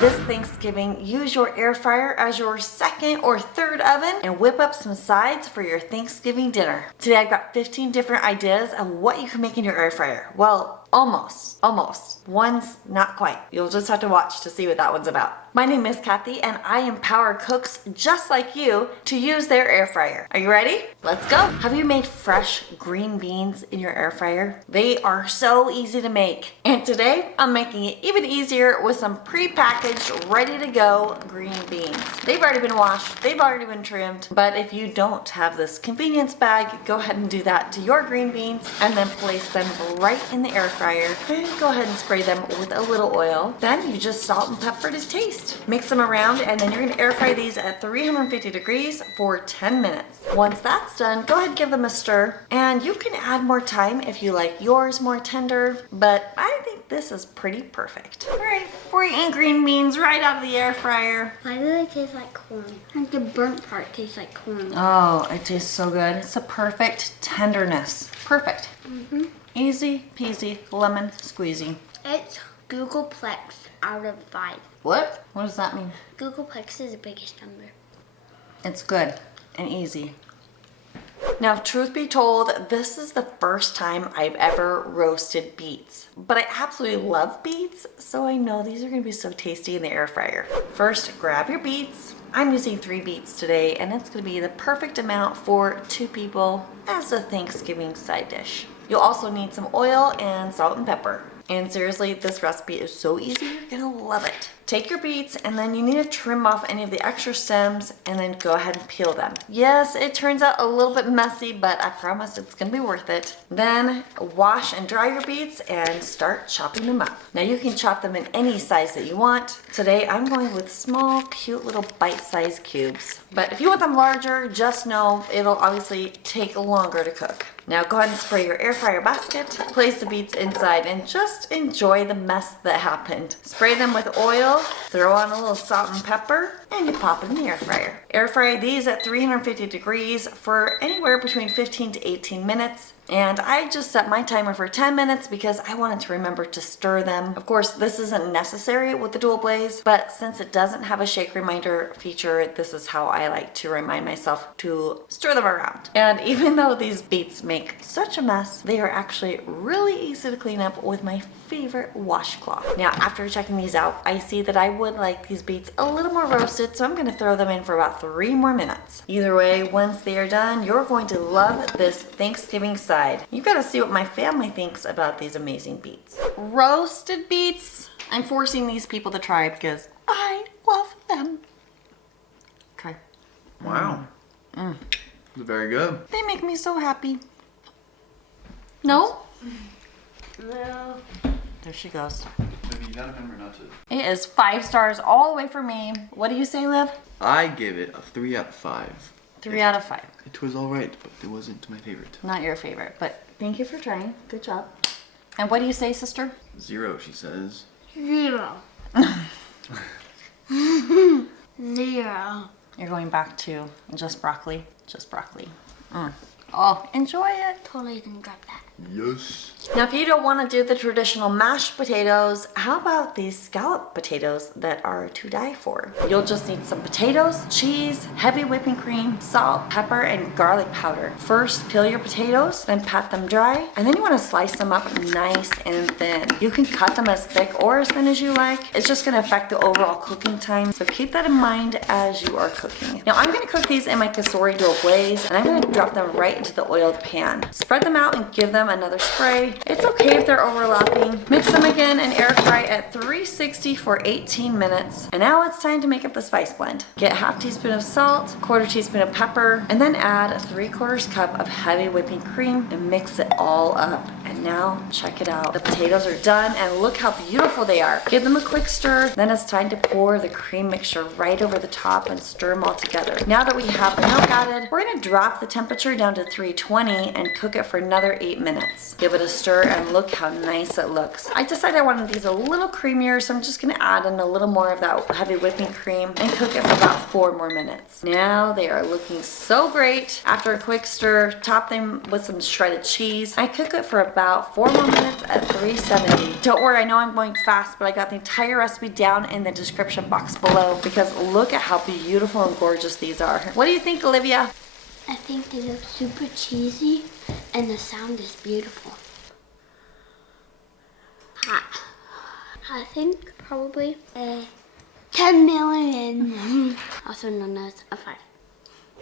This Thanksgiving, use your air fryer as your second or third oven and whip up some sides for your Thanksgiving dinner. Today I've got 15 different ideas of what you can make in your air fryer. Well, almost. One's not quite. You'll just have to watch to see what that one's about. My name is Cathy and I empower cooks just like you to use their air fryer. Are you ready? Let's go. Have you made fresh green beans in your air fryer? They are so easy to make. And today I'm making it even easier with some pre-packaged, ready to go green beans. They've already been washed, they've already been trimmed, but if you don't have this convenience bag, go ahead and do that to your green beans and then place them right in the air fryer. And go ahead and spray them with a little oil. Then you just salt and pepper to taste. Mix them around and then you're going to air fry these at 350 degrees for 10 minutes. Once that's done, go ahead and give them a stir. And you can add more time if you like yours more tender, but I think this is pretty perfect. All right, we're eating green beans right out of the air fryer. Why do they taste like corn? Like the burnt part tastes like corn. Oh, it tastes so good. It's a perfect tenderness. Perfect. Easy peasy lemon squeezy. It's Googleplex out of 5. What? What does that mean? Googleplex is the biggest number. It's good and easy. Now, truth be told, this is the first time I've ever roasted beets. But I absolutely love beets, so I know these are going to be so tasty in the air fryer. First, grab your beets. I'm using 3 beets today, and it's going to be the perfect amount for 2 people as a Thanksgiving side dish. You'll also need some oil and salt and pepper. And seriously, this recipe is so easy, you're gonna love it. Take your beets and then you need to trim off any of the extra stems and then go ahead and peel them. Yes, it turns out a little bit messy, but I promise it's gonna be worth it. Then wash and dry your beets and start chopping them up. Now you can chop them in any size that you want. Today I'm going with small, cute little bite-sized cubes. But if you want them larger, just know it'll obviously take longer to cook. Now go ahead and spray your air fryer basket, place the beets inside, and just enjoy the mess that happened. Spray them with oil, throw on a little salt and pepper, and you pop it in the air fryer. Air fry these at 350 degrees for anywhere between 15 to 18 minutes. And I just set my timer for 10 minutes because I wanted to remember to stir them. Of course, this isn't necessary with the dual blaze, but since it doesn't have a shake reminder feature, this is how I like to remind myself to stir them around. And even though these beets make such a mess, they are actually really easy to clean up with my favorite washcloth. Now, after checking these out, I see that I would like these beets a little more roasted, so I'm gonna throw them in for about 3 more minutes. Either way, once they are done, you're going to love this Thanksgiving side. You gotta see what my family thinks about these amazing beets. Roasted beets. I'm forcing these people to try because I love them. Okay. Wow. Very good. They make me so happy. No? No. There she goes. Maybe you gotta remember not to. It is 5 stars all the way for me. What do you say, Liv? I give it a 3 out of 5. 3 out of 5. It was alright, but it wasn't my favorite. Not your favorite, but thank you for trying. Good job. And what do you say, sister? 0, she says. 0. 0. You're going back to just broccoli. Just broccoli. Oh, enjoy it. Totally gonna drop that. Yes. Now, if you don't want to do the traditional mashed potatoes, how about these scalloped potatoes that are to die for? You'll just need some potatoes, cheese, heavy whipping cream, salt, pepper, and garlic powder. First, peel your potatoes, then pat them dry, and then you want to slice them up nice and thin. You can cut them as thick or as thin as you like. It's just going to affect the overall cooking time, so keep that in mind as you are cooking. Now, I'm going to cook these in my casserole dual blaze, and I'm going to drop them right into the oiled pan. Spread them out and give them another spray. It's okay if they're overlapping. Mix them again and air fry at 360 for 18 minutes. And now it's time to make up the spice blend. Get half teaspoon of salt, 1/4 teaspoon of pepper, and then add 3/4 cup of heavy whipping cream and mix it all up. And now check it out. The potatoes are done and look how beautiful they are. Give them a quick stir. Then it's time to pour the cream mixture right over the top and stir them all together. Now that we have the milk added, we're gonna drop the temperature down to 320 and cook it for another 8 minutes. minutes. Give it a stir and look how nice it looks. I decided I wanted these a little creamier, so I'm just gonna add in a little more of that heavy whipping cream and cook it for about 4 more minutes. Now they are looking so great. After a quick stir, top them with some shredded cheese. I cook it for about 4 more minutes at 370. Don't worry, I know I'm going fast, but I got the entire recipe down in the description box below because look at how beautiful and gorgeous these are. What do you think, Olivia? I think they look super cheesy and the sound is beautiful. Hot. I think probably a 10 million, also known as a 5.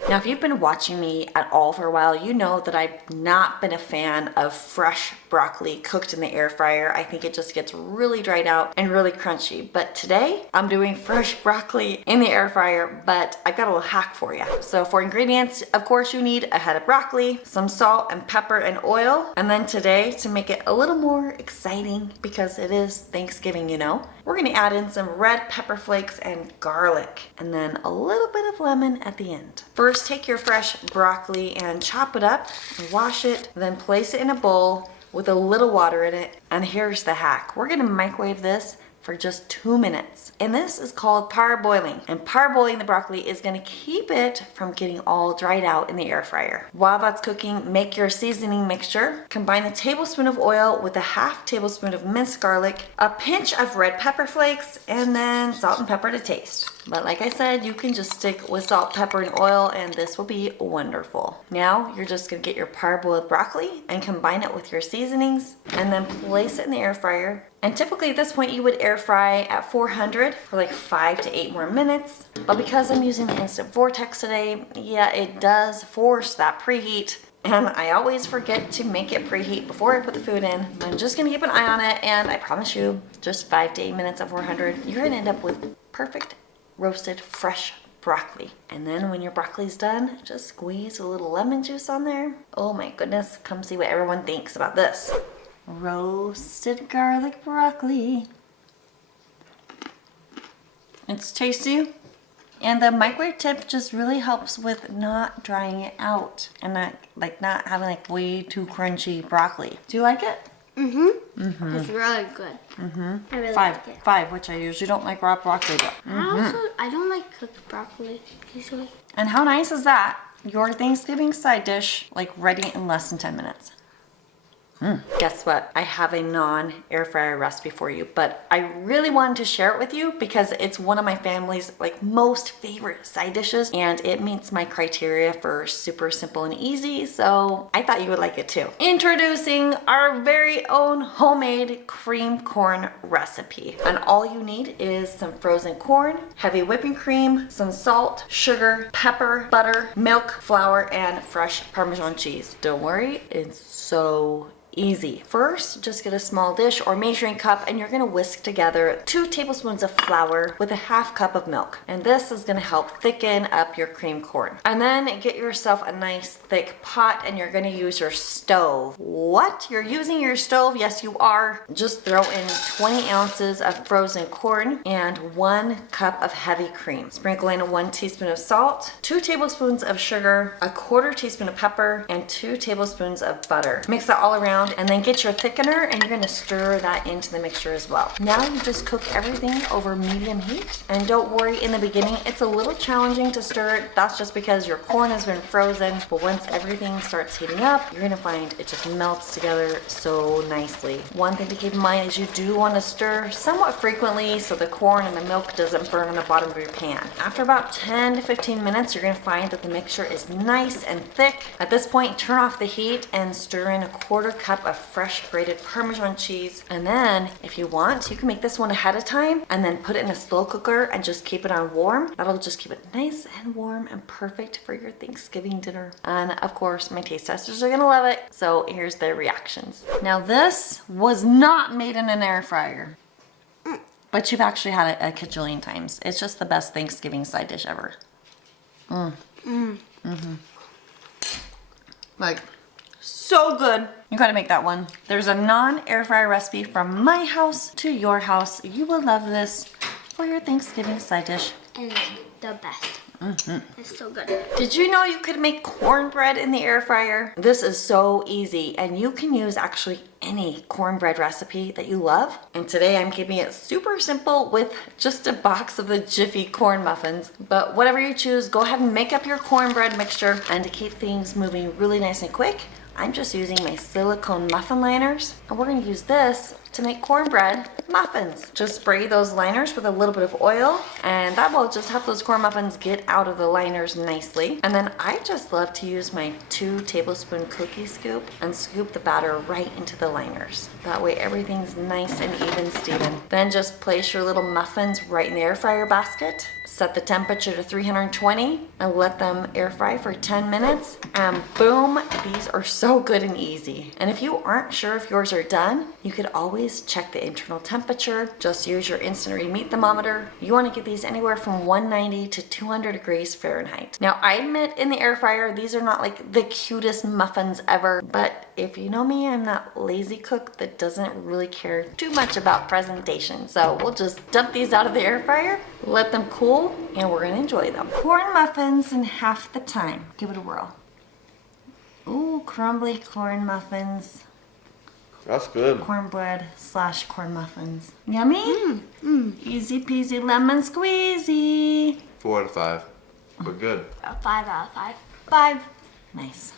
Now, if you've been watching me at all for a while, you know that I've not been a fan of fresh broccoli cooked in the air fryer. I think it just gets really dried out and really crunchy. But today, I'm doing fresh broccoli in the air fryer, but I've got a little hack for you. So for ingredients, of course, you need a head of broccoli, some salt and pepper and oil. And then today, to make it a little more exciting, because it is Thanksgiving, you know, we're gonna add in some red pepper flakes and garlic, and then a little bit of lemon at the end. First, take your fresh broccoli and chop it up, and wash it, then place it in a bowl with a little water in it. And here's the hack. We're gonna microwave this for just 2 minutes. And this is called parboiling. And parboiling the broccoli is gonna keep it from getting all dried out in the air fryer. While that's cooking, make your seasoning mixture. Combine a tablespoon of oil with a half tablespoon of minced garlic, a pinch of red pepper flakes, and then salt and pepper to taste. But like I said, you can just stick with salt, pepper, and oil, and this will be wonderful. Now, you're just gonna get your parboiled broccoli and combine it with your seasonings, and then place it in the air fryer. And typically at this point, you would air fry at 400 for like 5 to 8 more minutes. But because I'm using the Instant Vortex today, yeah, it does force that preheat. And I always forget to make it preheat before I put the food in. I'm just gonna keep an eye on it, and I promise you, just 5 to 8 minutes at 400, you're gonna end up with perfect roasted fresh broccoli. And then when your broccoli's done, just squeeze a little lemon juice on there. Oh my goodness, come see what everyone thinks about this. Roasted garlic broccoli. It's tasty. And the microwave tip just really helps with not drying it out and not having like way too crunchy broccoli. Do you like it? Mm-hmm. It's really good. Mm-hmm. I really like it. 5, which I usually don't like raw broccoli, but I don't like cooked broccoli usually. And how nice is that? Your Thanksgiving side dish, like ready in less than 10 minutes. Guess what? I have a non-air fryer recipe for you, but I really wanted to share it with you because it's one of my family's like most favorite side dishes, and it meets my criteria for super simple and easy, so I thought you would like it too. Introducing our very own homemade cream corn recipe. And all you need is some frozen corn, heavy whipping cream, some salt, sugar, pepper, butter, milk, flour, and fresh Parmesan cheese. Don't worry, it's so easy. First, just get a small dish or measuring cup, and you're gonna whisk together 2 tablespoons of flour with a half cup of milk. And this is gonna help thicken up your cream corn. And then get yourself a nice thick pot, and you're gonna use your stove. What? You're using your stove? Yes, you are. Just throw in 20 ounces of frozen corn and 1 cup of heavy cream. Sprinkle in 1 teaspoon of salt, 2 tablespoons of sugar, a 1/4 teaspoon of pepper, and 2 tablespoons of butter. Mix that all around, and then get your thickener, and you're gonna stir that into the mixture as well. Now you just cook everything over medium heat, and don't worry, in the beginning it's a little challenging to stir it. That's just because your corn has been frozen, but once everything starts heating up, you're gonna find it just melts together so nicely. One thing to keep in mind is you do want to stir somewhat frequently so the corn and the milk doesn't burn on the bottom of your pan. After about 10 to 15 minutes, you're gonna find that the mixture is nice and thick. At this point, turn off the heat and stir in a 1/4 cup of fresh grated Parmesan cheese. And then if you want, you can make this one ahead of time and then put it in a slow cooker and just keep it on warm. That'll just keep it nice and warm and perfect for your Thanksgiving dinner. And of course, my taste testers are gonna love it. So here's their reactions. Now this was not made in an air fryer, but you've actually had it a kajillion times. It's just the best Thanksgiving side dish ever. Like, so good. You gotta make that one. There's a non-air fryer recipe from my house to your house. You will love this for your Thanksgiving side dish. And it's the best. It's so good. Did you know you could make cornbread in the air fryer? This is so easy, and you can use actually any cornbread recipe that you love. And today I'm keeping it super simple with just a box of the Jiffy corn muffins. But whatever you choose, go ahead and make up your cornbread mixture. And to keep things moving really nice and quick, I'm just using my silicone muffin liners, and we're gonna use this to make cornbread muffins. Just spray those liners with a little bit of oil, and that will just help those corn muffins get out of the liners nicely. And then I just love to use my 2 tablespoon cookie scoop and scoop the batter right into the liners. That way everything's nice and even, Steven. Then just place your little muffins right in the air fryer basket. Set the temperature to 320 and let them air fry for 10 minutes. And boom, these are so good and easy. And if you aren't sure if yours are done, you could always check the internal temperature. Just use your instant read meat thermometer. You want to get these anywhere from 190 to 200 degrees Fahrenheit. Now, I admit in the air fryer, these are not like the cutest muffins ever, but if you know me, I'm that lazy cook that doesn't really care too much about presentation. So we'll just dump these out of the air fryer, let them cool, and we're gonna enjoy them. Corn muffins in half the time. Give it a whirl. Ooh, crumbly corn muffins. That's good. Cornbread / corn muffins. Yummy? Easy peasy lemon squeezy. 4 out of 5. But good. A 5 out of 5. 5. Nice.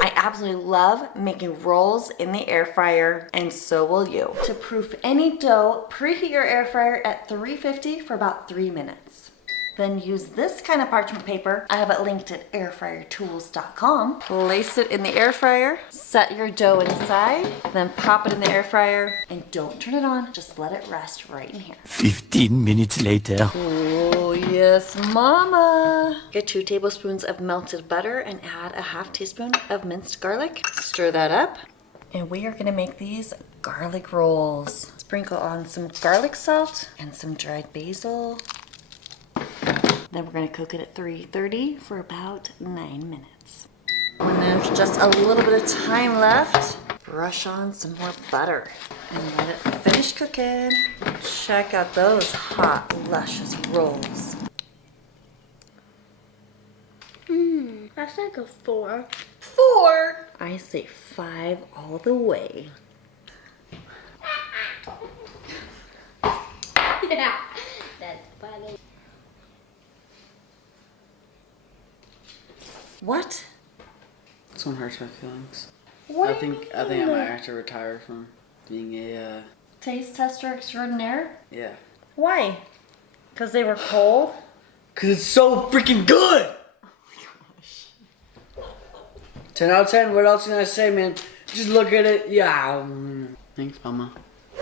I absolutely love making rolls in the air fryer, and so will you. To proof any dough, preheat your air fryer at 350 for about 3 minutes. Then use this kind of parchment paper. I have it linked at airfryertools.com. Place it in the air fryer, set your dough inside, then pop it in the air fryer, and don't turn it on, just let it rest right in here. 15 minutes later. Oh yes, mama. Get 2 tablespoons of melted butter and add a ½ teaspoon of minced garlic. Stir that up. And we are gonna make these garlic rolls. Sprinkle on some garlic salt and some dried basil. Then we're gonna cook it at 330 for about 9 minutes. When there's just a little bit of time left, brush on some more butter and let it finish cooking. Check out those hot, luscious rolls. That's like a 4. 4? I say 5 all the way. Yeah, that's funny. What? This one hurts my feelings. What I do you think I mean? might have to retire from being a Taste tester extraordinaire? yeah. Why? Because they were cold? Cause it's so freaking good. 10 out of 10. What else can I say, man? Just look at it. Yeah. Thanks, Mama.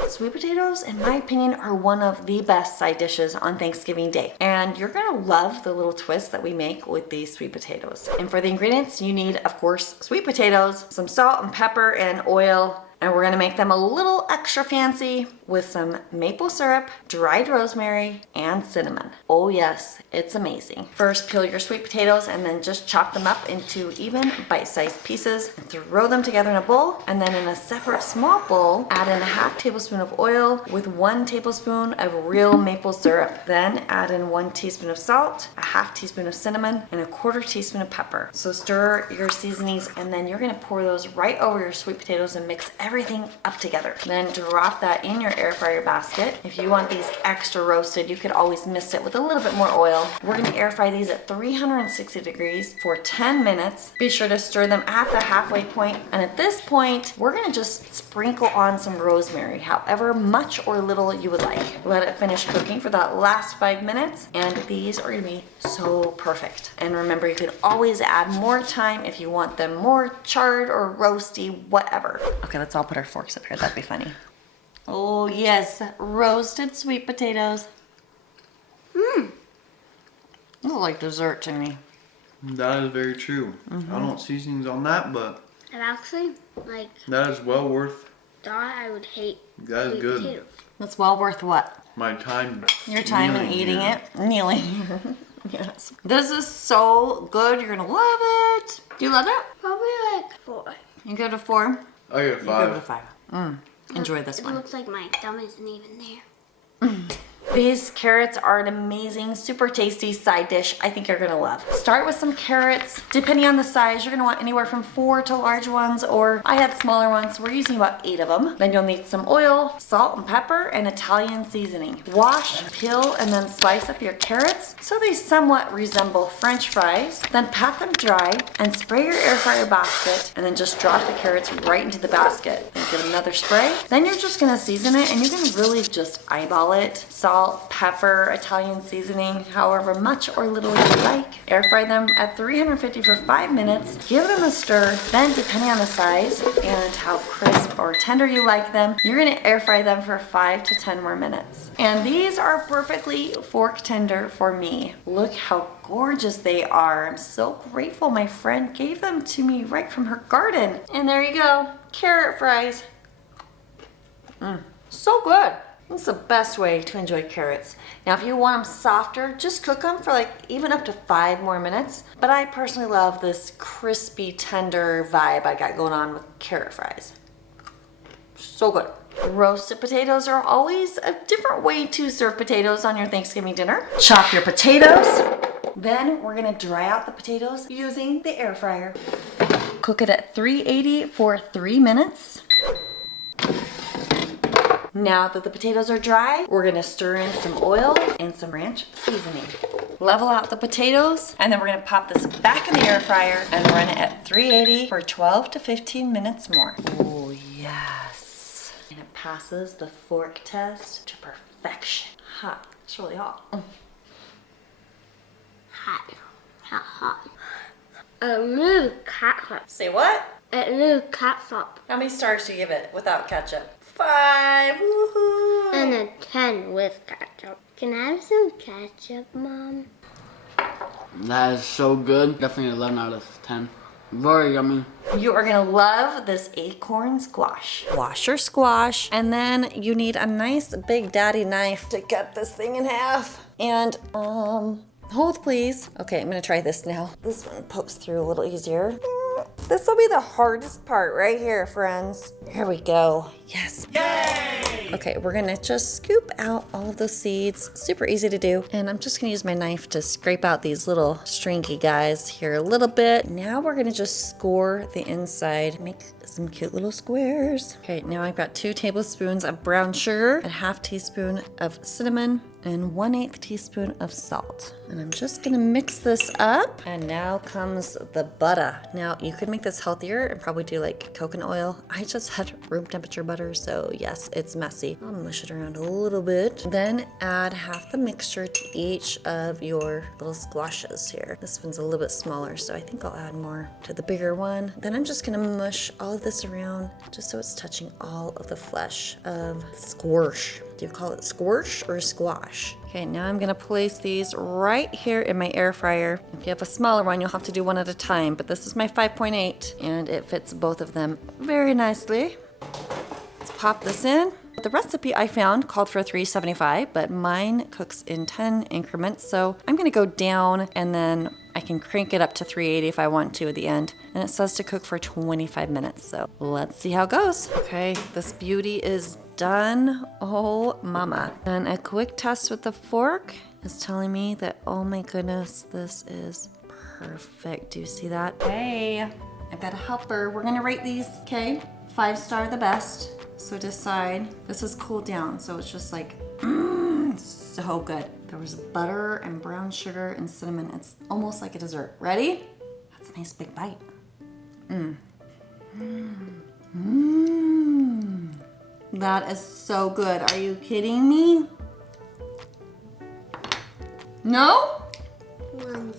Sweet potatoes, in my opinion, are one of the best side dishes on Thanksgiving Day. And you're gonna love the little twist that we make with these sweet potatoes. And for the ingredients, you need, of course, sweet potatoes, some salt and pepper and oil. And we're gonna make them a little extra fancy with some maple syrup, dried rosemary, and cinnamon. Oh yes, it's amazing. First, peel your sweet potatoes and then just chop them up into even bite-sized pieces and throw them together in a bowl. And then in a separate small bowl, add in a ½ tablespoon of oil with 1 tablespoon of real maple syrup. Then add in 1 teaspoon of salt, a ½ teaspoon of cinnamon, and a ¼ teaspoon of pepper. So stir your seasonings, and then you're gonna pour those right over your sweet potatoes and mix everything up together. Then drop that in your air fryer basket. If you want these extra roasted, you could always mist it with a little bit more oil. We're gonna air fry these at 360 degrees for 10 minutes. Be sure to stir them at the halfway point. And at this point, we're gonna just sprinkle on some rosemary, however much or little you would like. Let it finish cooking for that last 5 minutes, and these are gonna be so perfect. And remember, you could always add more time if you want them more charred or roasty, whatever. Okay, let's all put our forks up here. That'd be funny. Oh yes, roasted sweet potatoes. Mmm. This is like dessert to me. That is very true. I don't want seasonings on that, but And actually, like, that is well worth. thought I would hate That is sweet good. potatoes. That's well worth what? My time. Your time in kneeling eating here. it? Kneeling. Yes. This is so good. You're gonna love it. Do you love it? Probably like 4. You go to 4? I get You go to 5. 5. Enjoy this It one. looks like my thumb isn't even there. These carrots are an amazing, super tasty side dish I think you're gonna love. Start with some carrots. Depending on the size, you're gonna want anywhere from 4 to large ones, or I had smaller ones, so we're using about 8 of them. Then you'll need some oil, salt and pepper, and Italian seasoning. Wash, peel, and then slice up your carrots so they somewhat resemble French fries. Then pat them dry and spray your air fryer basket, and then just drop the carrots right into the basket. Then give it another spray. Then you're just gonna season it, and you can really just eyeball it. Salt, pepper, Italian seasoning, however much or little you like. Air fry them at 350 for 5 minutes. Give them a stir. Then, depending on the size and how crisp or tender you like them, you're gonna air fry them for 5 to 10 more minutes. And these are perfectly fork tender for me. Look how gorgeous they are. I'm so grateful my friend gave them to me right from her garden. And there you go, carrot fries. So good. That's the best way to enjoy carrots. Now, if you want them softer, just cook them for like even up to 5 more minutes. But I personally love this crispy, tender vibe I got going on with carrot fries. So good. Roasted potatoes are always a different way to serve potatoes on your Thanksgiving dinner. Chop your potatoes. Then we're gonna dry out the potatoes using the air fryer. Cook it at 380 for 3 minutes. Now that the potatoes are dry, we're gonna stir in some oil and some ranch seasoning. Level out the potatoes, and then we're gonna pop this back in the air fryer and run it at 380 for 12 to 15 minutes more. Oh yes. And it passes the fork test to perfection. Hot, it's really hot. Hot. A new ketchup. Say what? A new ketchup. How many stars do you give it without ketchup? 5, woohoo! And a 10 with ketchup. Can I have some ketchup, Mom? That is so good. Definitely 11 out of 10. Very yummy. You are gonna love this acorn squash. Wash your squash, and then you need a nice big daddy knife to cut this thing in half. And, hold please. Okay, I'm gonna try this now. This one pokes through a little easier. This will be the hardest part right here, friends. Here we go. Yes. Yay! Okay, we're gonna just scoop out all of those seeds. Super easy to do. And I'm just gonna use my knife to scrape out these little stringy guys here a little bit. Now we're gonna just score the inside. Make some cute little squares. Okay, now I've got 2 tablespoons of brown sugar, a half teaspoon of cinnamon, and 1/8 teaspoon of salt. And I'm just gonna mix this up. And now comes the butter. Now you could make this healthier and probably do like coconut oil. I just had room temperature butter, so yes, it's messy. I'll mush it around a little bit. Then add half the mixture to each of your little squashes here. This one's a little bit smaller, so I think I'll add more to the bigger one. Then I'm just gonna mush all of this around just so it's touching all of the flesh of squash. Do you call it squash or squash? Okay, now I'm gonna place these right here in my air fryer. If you have a smaller one, you'll have to do one at a time, but this is my 5.8 and it fits both of them very nicely. Let's pop this in. The recipe I found called for 375, but mine cooks in 10 increments, so I'm gonna go down and then I can crank it up to 380 if I want to at the end. And it says to cook for 25 minutes, so let's see how it goes. Okay, this beauty is done. Oh, mama. And a quick test with the fork is telling me that, oh my goodness, this is perfect. Do you see that? Hey, I've got a helper. We're gonna rate these, okay? 5-star the best. So decide. This is cooled down, so it's just like, so good. There was butter and brown sugar and cinnamon. It's almost like a dessert. Ready? That's a nice big bite. That is so good. Are you kidding me? No? 1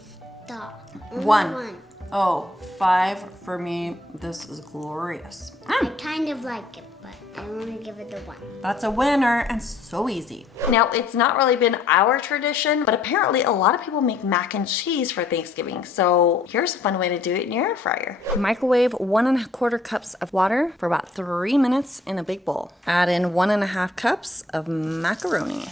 star. One. Oh, 5 for me. This is glorious. I kind of like it, but I want to give it a 1. That's a winner and so easy. Now, it's not really been our tradition, but apparently a lot of people make mac and cheese for Thanksgiving. So here's a fun way to do it in your air fryer. Microwave 1¼ cups of water for about 3 minutes in a big bowl. Add in 1½ cups of macaroni.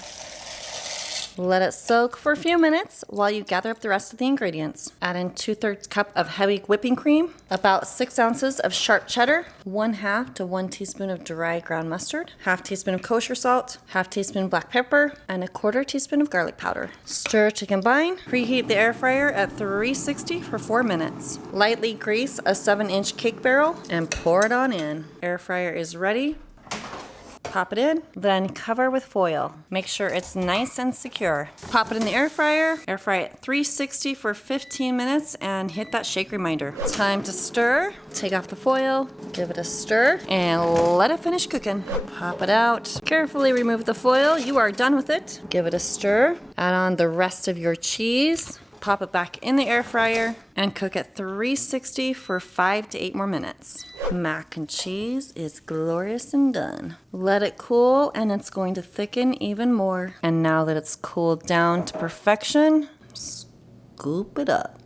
Let it soak for a few minutes while you gather up the rest of the ingredients. Add in 2/3 cup of heavy whipping cream, about 6 ounces of sharp cheddar, 1/2 to 1 teaspoon of dry ground mustard, 1/2 teaspoon of kosher salt, 1/2 teaspoon black pepper, and 1/4 teaspoon of garlic powder. Stir to combine. Preheat the air fryer at 360 for 4 minutes. Lightly grease a 7-inch cake barrel and pour it on in. Air fryer is ready. Pop it in, then cover with foil. Make sure it's nice and secure. Pop it in the air fryer at 360 for 15 minutes, and hit that shake reminder. Time to stir. Take off the foil, give it a stir, and let it finish cooking. Pop it out. Carefully remove the foil. You are done with it. Give it a stir. Add on the rest of your cheese. Pop it back in the air fryer and cook at 360 for 5 to 8 more minutes. Mac and cheese is glorious and done. Let it cool and it's going to thicken even more. And now that it's cooled down to perfection, scoop it up.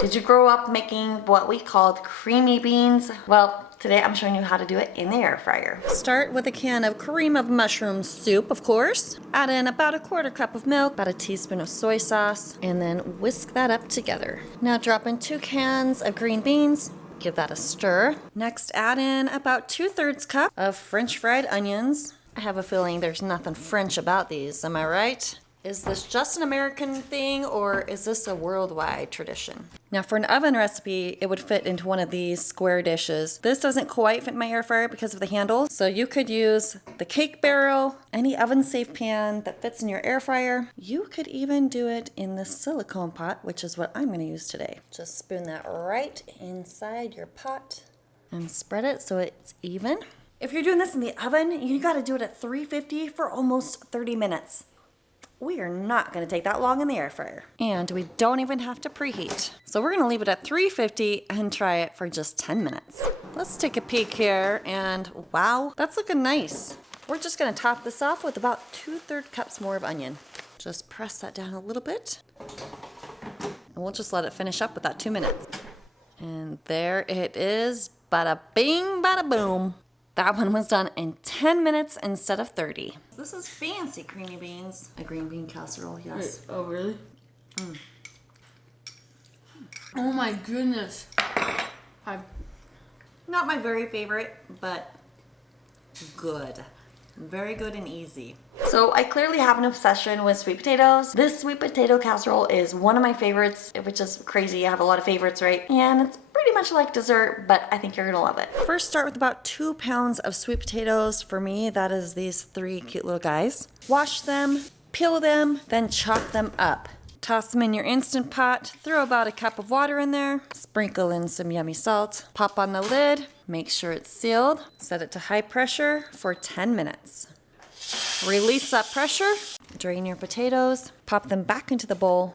Did you grow up making what we called creamy beans? Well, today I'm showing you how to do it in the air fryer. Start with a can of cream of mushroom soup, of course. Add in about 1/4 cup of milk, about 1 teaspoon of soy sauce, and then whisk that up together. Now drop in 2 cans of green beans. Give that a stir. Next, add in about 2/3 cup of French fried onions. I have a feeling there's nothing French about these, am I right? Is this just an American thing, or is this a worldwide tradition? Now for an oven recipe, it would fit into one of these square dishes. This doesn't quite fit in my air fryer because of the handle, so you could use the cake barrel, any oven-safe pan that fits in your air fryer. You could even do it in the silicone pot, which is what I'm gonna use today. Just spoon that right inside your pot and spread it so it's even. If you're doing this in the oven, you gotta do it at 350 for almost 30 minutes. We are not going to take that long in the air fryer. And we don't even have to preheat. So we're going to leave it at 350 and try it for just 10 minutes. Let's take a peek here, and wow, that's looking nice. We're just going to top this off with about 2/3 cups more of onion. Just press that down a little bit. And we'll just let it finish up with that 2 minutes. And there it is. Bada bing, bada boom. That one was done in 10 minutes instead of 30. This is fancy creamy beans. A green bean casserole, yes. Wait, oh, really? Oh my goodness. Not my very favorite, but good. Very good and easy. So I clearly have an obsession with sweet potatoes. This sweet potato casserole is one of my favorites, which is crazy. I have a lot of favorites, right? And it's pretty much like dessert, but I think you're gonna love it. First, start with about 2 pounds of sweet potatoes. For me, that is these 3 cute little guys. Wash them, peel them, then chop them up. Toss them in your Instant Pot, throw about 1 cup of water in there, sprinkle in some yummy salt, pop on the lid, make sure it's sealed, set it to high pressure for 10 minutes. Release that pressure, drain your potatoes, pop them back into the bowl,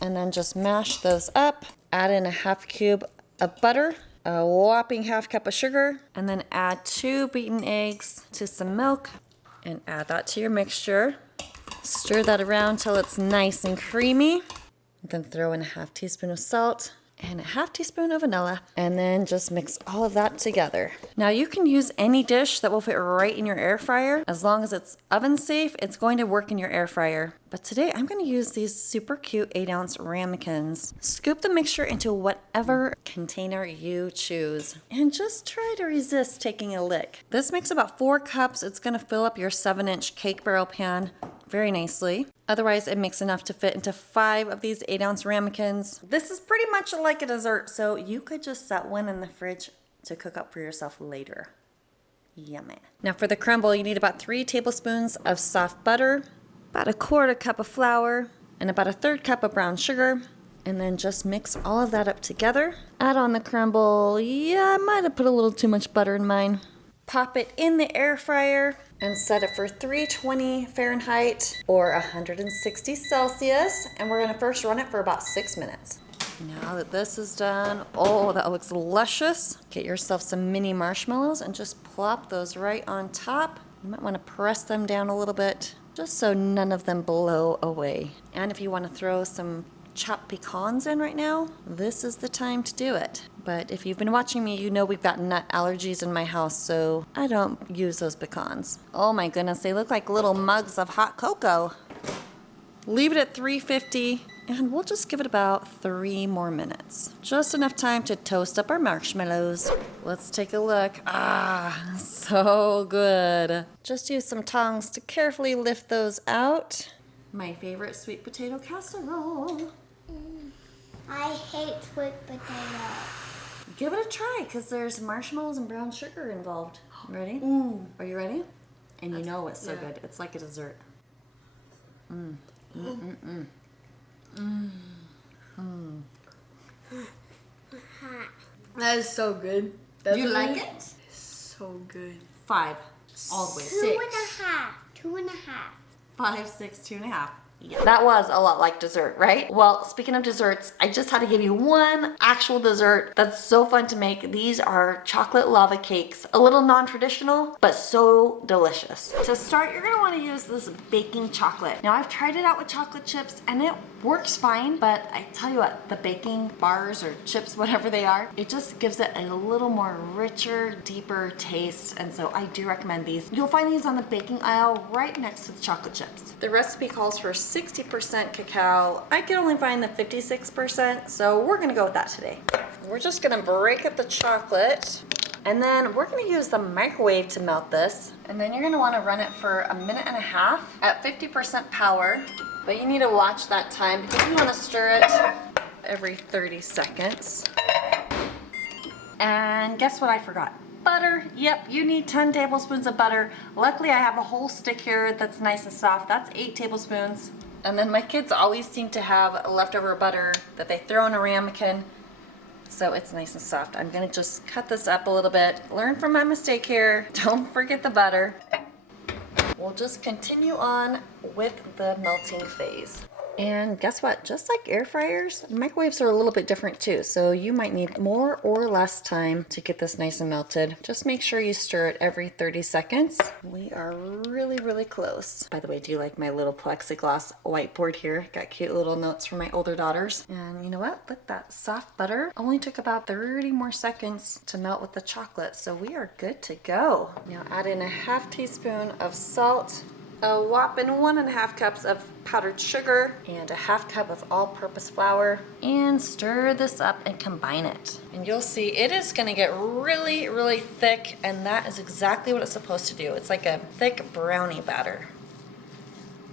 and then just mash those up. Add in 1/2 cube of butter, a whopping 1/2 cup of sugar, and then add 2 beaten eggs to some milk, and add that to your mixture. Stir that around till it's nice and creamy. Then throw in 1/2 teaspoon of salt and 1/2 teaspoon of vanilla, and then just mix all of that together. Now you can use any dish that will fit right in your air fryer. As long as it's oven safe, it's going to work in your air fryer. But today I'm going to use these super cute 8-ounce ramekins. Scoop the mixture into whatever container you choose and just try to resist taking a lick. This makes about 4 cups. It's going to fill up your 7-inch cake barrel pan very nicely. Otherwise, it makes enough to fit into 5 of these 8-ounce ramekins. This is pretty much like a dessert, so you could just set one in the fridge to cook up for yourself later. Yummy. Now for the crumble, you need about 3 tablespoons of soft butter, about 1/4 cup of flour, and about 1/3 cup of brown sugar. And then just mix all of that up together. Add on the crumble. Yeah, I might have put a little too much butter in mine. Pop it in the air fryer and set it for 320 Fahrenheit or 160 Celsius. And we're gonna first run it for about 6 minutes. Now that this is done, oh, that looks luscious. Get yourself some mini marshmallows and just plop those right on top. You might wanna press them down a little bit just so none of them blow away. And if you wanna throw some chopped pecans in right now, this is the time to do it. But if you've been watching me, you know we've got nut allergies in my house, so I don't use those pecans. Oh my goodness, they look like little mugs of hot cocoa. Leave it at 350, and we'll just give it about 3 more minutes. Just enough time to toast up our marshmallows. Let's take a look. Ah, so good. Just use some tongs to carefully lift those out. My favorite sweet potato casserole. I hate sweet potato. Give it a try, because there's marshmallows and brown sugar involved. Ready? Ooh. Are you ready? And you know it's so good. It's like a dessert. That is so good. Do you like it? So good. 5. All the way. 2.5. 2.5. 5, 6, 2.5. Yeah. That was a lot like dessert, right? Well, speaking of desserts, I just had to give you one actual dessert that's so fun to make. These are chocolate lava cakes. A little non-traditional, but so delicious. To start, you're gonna wanna use this baking chocolate. Now, I've tried it out with chocolate chips and it works fine, but I tell you what, the baking bars or chips, whatever they are, it just gives it a little more richer, deeper taste. And so I do recommend these. You'll find these on the baking aisle right next to the chocolate chips. The recipe calls for 60% cacao. I can only find the 56%, so we're gonna go with that today. We're just gonna break up the chocolate, and then we're gonna use the microwave to melt this. And then you're gonna wanna run it for 1.5 minutes at 50% power. But you need to watch that time because you wanna stir it every 30 seconds. And guess what I forgot? Butter. Yep, you need 10 tablespoons of butter. Luckily, I have a whole stick here that's nice and soft. That's 8 tablespoons. And then my kids always seem to have leftover butter that they throw in a ramekin, so it's nice and soft. I'm gonna just cut this up a little bit. Learn from my mistake here. Don't forget the butter. We'll just continue on with the melting phase. And guess what? Just like air fryers, microwaves are a little bit different too. So you might need more or less time to get this nice and melted. Just make sure you stir it every 30 seconds. We are really, really close. By the way, do you like my little plexiglass whiteboard here? Got cute little notes from my older daughters. And you know what? Look, that soft butter only took about 30 more seconds to melt with the chocolate. So we are good to go. Now add in a 1/2 teaspoon of salt, a whopping 1.5 cups of powdered sugar, and a 1/2 cup of all-purpose flour, and stir this up and combine it. And you'll see it is gonna get really, really thick, and that is exactly what it's supposed to do. It's like a thick brownie batter.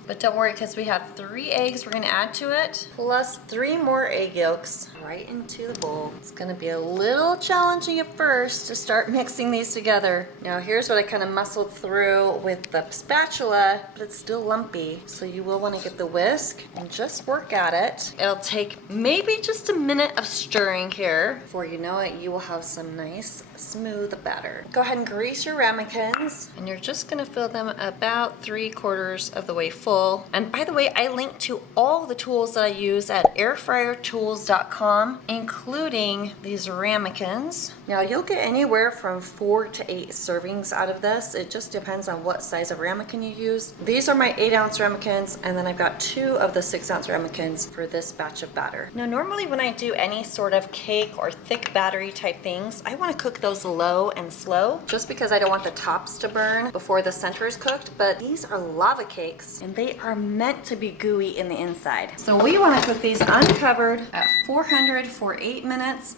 But don't worry, because we have 3 eggs we're gonna add to it, plus 3 more egg yolks right into the bowl. It's gonna be a little challenging at first to start mixing these together. Now here's what I kind of muscled through with the spatula, but it's still lumpy. So you will wanna get the whisk and just work at it. It'll take maybe just a minute of stirring here. Before you know it, you will have some nice smooth batter. Go ahead and grease your ramekins, and you're just gonna fill them about 3/4 of the way full. And by the way, I link to all the tools that I use at airfryertools.com, including these ramekins. Now you'll get anywhere from 4 to 8 servings out of this. It just depends on what size of ramekin you use. These are my 8-ounce ramekins, and then I've got 2 of the 6-ounce ramekins for this batch of batter. Now normally when I do any sort of cake or thick battery type things, I want to cook those low and slow, just because I don't want the tops to burn before the center is cooked. But these are lava cakes, and they are meant to be gooey in the inside. So we want to cook these uncovered at 400 for 8 minutes.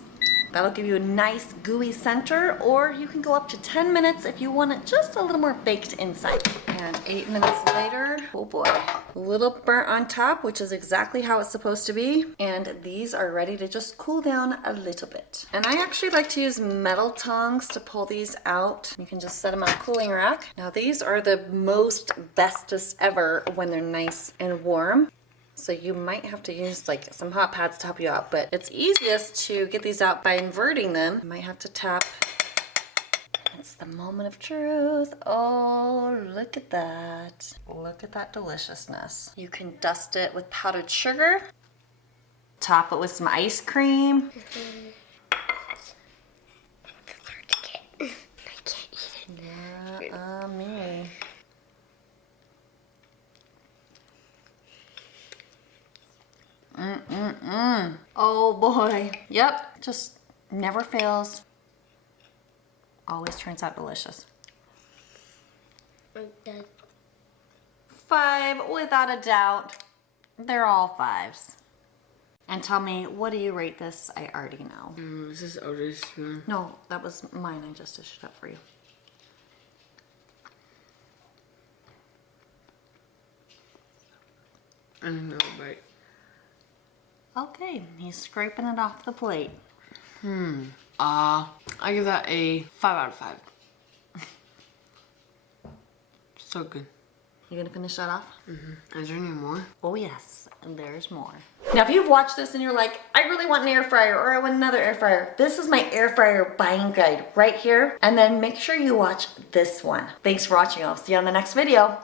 That'll give you a nice gooey center, or you can go up to 10 minutes if you want it just a little more baked inside. And 8 minutes later, oh boy, a little burnt on top, which is exactly how it's supposed to be. And these are ready to just cool down a little bit. And I actually like to use metal tongs to pull these out. You can just set them on a cooling rack. Now these are the most bestest ever when they're nice and warm. So you might have to use like some hot pads to help you out, but it's easiest to get these out by inverting them. You might have to tap. It's the moment of truth. Oh, look at that. Look at that deliciousness. You can dust it with powdered sugar. Top it with some ice cream. It's hard to get. I can't eat it. Yeah, me. Yep, just never fails. Always turns out delicious. 5 without a doubt. They're all 5s. And tell me, what do you rate this? I already know. Is this Otis spoon? No, that was mine. I just dished it up for you. And another bite. Okay, he's scraping it off the plate. I give that a 5 out of 5. So good. You gonna finish that off? Is there any more? Oh yes, and there's more. Now if you've watched this and you're like, I really want an air fryer or I want another air fryer, this is my air fryer buying guide right here. And then make sure you watch this one. Thanks for watching. I'll see you on the next video.